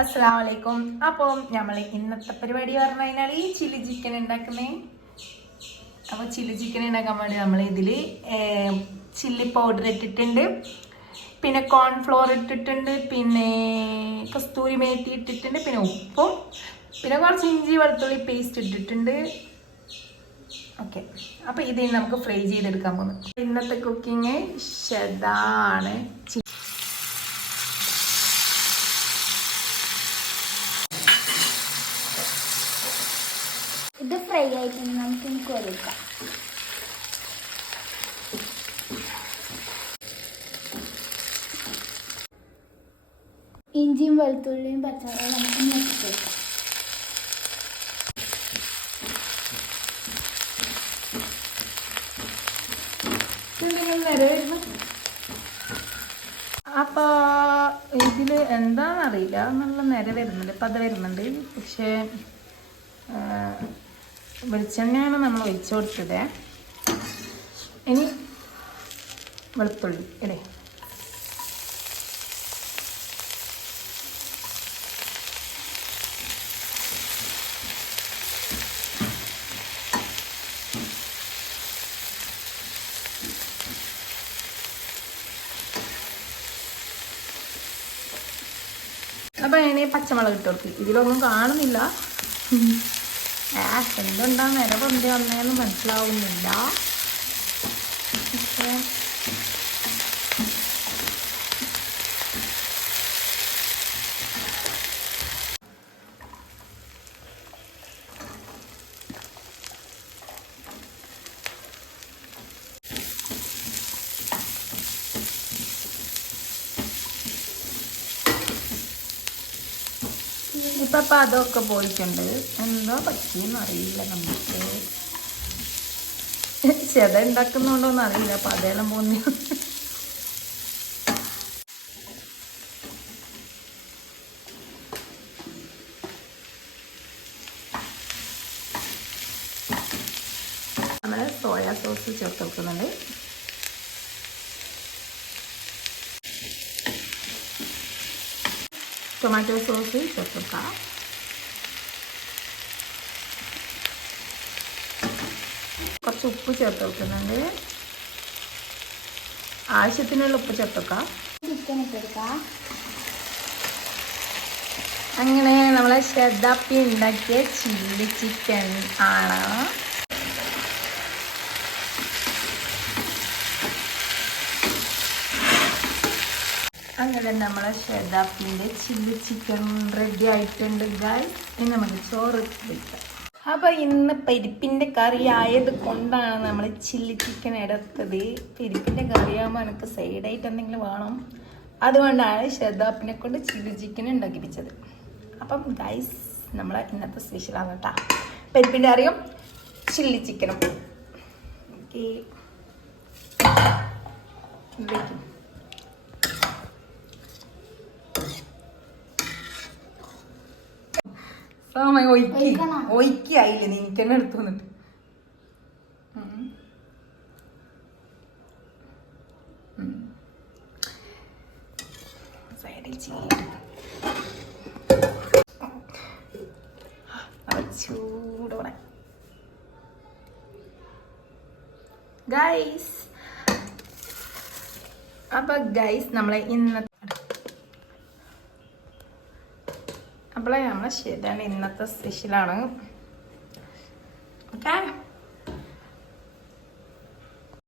അസ്സലാമലൈക്കും. അപ്പോൾ നമ്മൾ ഇന്നത്തെ പരിപാടി പറഞ്ഞു കഴിഞ്ഞാൽ ഈ ചില്ലി ചിക്കൻ ഉണ്ടാക്കുന്നേ. അപ്പോൾ ചില്ലി ചിക്കൻ ഉണ്ടാക്കാൻ വേണ്ടി നമ്മൾ ഇതിൽ ചില്ലി പൗഡർ ഇട്ടിട്ടുണ്ട്, പിന്നെ കോൺഫ്ലോർ ഇട്ടിട്ടുണ്ട്, പിന്നെ കസ്തൂരി മേത്തി ഇട്ടിട്ടുണ്ട്, പിന്നെ ഉപ്പും, പിന്നെ കുറച്ച് ഇഞ്ചി വെളുത്തുള്ളി പേസ്റ്റ് ഇട്ടിട്ടുണ്ട്. ഓക്കെ, അപ്പോൾ ഇത് നമുക്ക് ഫ്രൈ ചെയ്തെടുക്കാൻ പോകുന്നു. ഇന്നത്തെ കുക്കിങ് ഷെദാണ്. ഇത് ഫ്രൈ ആയിട്ട് നമുക്ക് കോരിക്കാം. ഇഞ്ചിയും വെളുത്തുള്ളിയും പച്ചമുളകും നമുക്ക് മുറിച്ചെടുക്കാം. അപ്പോൾ ഇതിൽ എന്താണെന്നറിയില്ല, നല്ല നിര വരുന്നുണ്ട്, പത വരുന്നുണ്ട്. പക്ഷേ വെളിച്ചെണ്ണയാണ് നമ്മൾ ഒഴിച്ചു കൊടുത്തത്. ഇനി വെളുത്തുള്ളി ഇടേ. അപ്പോൾ ഇനി പച്ചമുളക് ഇട്ട് കൊടുക്കും. ഇതിലൊന്നും കാണുന്നില്ല, എന്തുണ്ടാ നിര പൊന്തി വന്നതെന്ന് മനസ്സിലാവുന്നില്ല. പക്ഷേ ഇപ്പം അതൊക്കെ പോയിട്ടുണ്ട്. എന്താ പറ്റിയെന്ന് അറിയില്ല. നമുക്ക് ചെത ഉണ്ടാക്കുന്നുണ്ടോന്ന് അറിയില്ല. അപ്പം അതെല്ലാം പോന്നി നമ്മൾ സോയാ സോസ് ചേർത്ത് വെക്കുന്നുണ്ട്. ടൊമാറ്റോ സോസ് ചേർക്കാം. കുറച്ച് ഉപ്പ് ചേർത്ത് വെക്കുന്നുണ്ട്. ആവശ്യത്തിനുള്ള ഉപ്പ് ചേർക്കാം. ചിക്കൻ ഇട്ടെടുക്കാം. അങ്ങനെ നമ്മളെ ഷെദാപ്പി ഉണ്ടാക്കിയ ചില്ലി ചിക്കൻ ആണ്. അങ്ങനെ നമ്മളെ ഷെദാപ്പിൻ്റെ ചില്ലി ചിക്കൻ റെഡി ആയിട്ടുണ്ട് ഗൈസ്. ഇനി നമുക്ക് ചോറ് വയ്ക്കാം. അപ്പോൾ ഇന്ന് പരിപ്പിൻ്റെ കറി ആയത് കൊണ്ടാണ് നമ്മൾ ചില്ലി ചിക്കൻ എടുത്തത്. പരിപ്പിൻ്റെ കറിയാകുമ്പോൾ എനിക്ക് സൈഡായിട്ട് എന്തെങ്കിലും വേണം, അതുകൊണ്ടാണ് ഷെദാപ്പിനെ കൊണ്ട് ചില്ലി ചിക്കൻ ഉണ്ടാക്കിപ്പിച്ചത്. അപ്പം ഗൈസ് നമ്മളെ ഇന്നത്തെ സ്പെഷ്യലാണ് കേട്ടോ, പരിപ്പിൻ്റെ കറിയും ചില്ലി ചിക്കനും. ഓക്കെ, വയ്ക്കും. ഒഴിക്കായില്ലേ, നിനക്ക് തന്നെ എടുത്തു വന്നിട്ട്. സൈഡിൽ ചൂടോടെ ഗൈസ്. അപ്പൊ ഗൈസ് നമ്മളെ ഇന്നത്തെ നമ്മളെ ശരിയാണ് ഇന്നത്തെ സ്പെഷ്യലാണ്. ഓക്കെ.